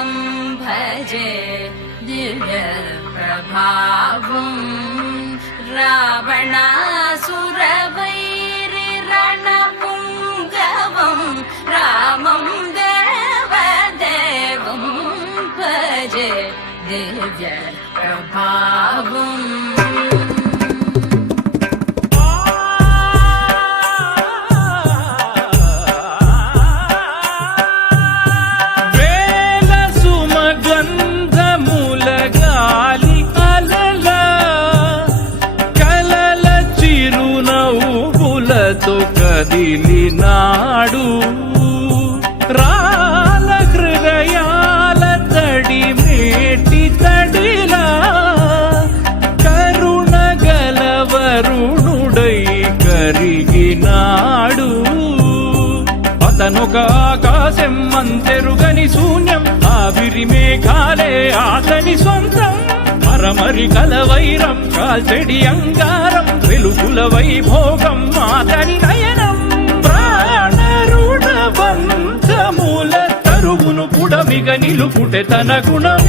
देवं भजे दिव्यप्रभावं रावणासुरवैरिरणपुङ्गवं रामं देवदेवं भजे दिव्यप्रभावम् కదిలినాడు రాల హృదయాల తడి మేటి తడిలా కరుణ గలవరుణుడై కరిగినాడు అతనొక ఆకాశం అంతెరుగని శూన్యం ఆవిరి మేఘాలే అతని సొంతం మరమరి కలవైరం కాల్చెడి అంగారం వెలుగుల వైభోగం అతని నయనం ప్రాణరుణ బంధముల తరువును పుడమిగ నిలుపుటె తన గుణం